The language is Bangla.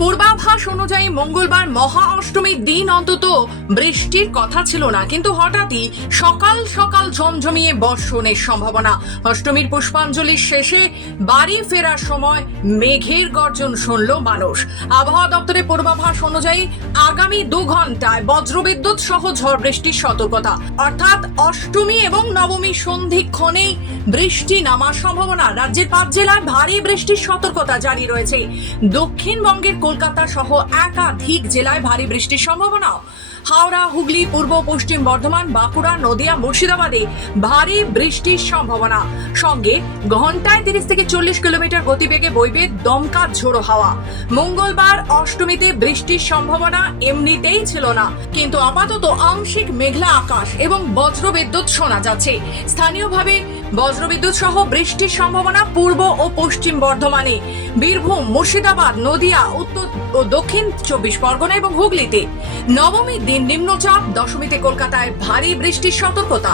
পূর্বাভাস অনুযায়ী মঙ্গলবার মহা অষ্টমীর দিন অন্তত বৃষ্টির কথা ছিল না, কিন্তু হঠাৎই সকাল সকাল ঝমঝমিয়ে বর্ষণের সম্ভাবনা। অষ্টমীর পুষ্পাঞ্জলির শেষে বাড়ি ফেরার সময় মেঘের গর্জন শুনল মানুষ। আবহাওয়া দপ্তরের পূর্বাভাস অনুযায়ী আগামী দু ঘন্টায় বজ্রবিদ্যুৎ সহ ঝড় বৃষ্টির সতর্কতা। অর্থাৎ অষ্টমী এবং নবমী সন্ধিক্ষণেই বৃষ্টি নামার সম্ভাবনা। রাজ্যের পাঁচ জেলায় ভারী বৃষ্টির সতর্কতা জারি রয়েছে। দক্ষিণবঙ্গের কলকাতা সহ একাধিক জেলায় ভারী বৃষ্টির সম্ভাবনা। হাওড়া, হুগলি, পূর্ব, পশ্চিম বর্ধমান, বাঁকুড়া, নদিয়া, মুর্শিদাবাদে ভারী বৃষ্টির সম্ভাবনা। সঙ্গে ঘন্টায় তিরিশ থেকে চল্লিশ কিলোমিটার গতিবেগে বইবে দমকা ঝোড়ো হাওয়া। মঙ্গলবার অষ্টমীতে বৃষ্টির সম্ভাবনা এমনিতেই ছিল না। কিন্তু আপাতত আংশিক মেঘলা আকাশ এবং বজ্রবিদ্যুৎ শোনা যাচ্ছে। স্থানীয়ভাবে বজ্রবিদ্যুৎ সহ বৃষ্টির সম্ভাবনা পূর্ব ও পশ্চিম বর্ধমানে। বীরভূম, মুর্শিদাবাদ, নদিয়া, উত্তর ও দক্ষিণ চব্বিশ পরগনা এবং হুগলিতে। নবমীর দিন নিম্নচাপ দশমীতে কলকাতায় ভারী বৃষ্টির সতর্কতা।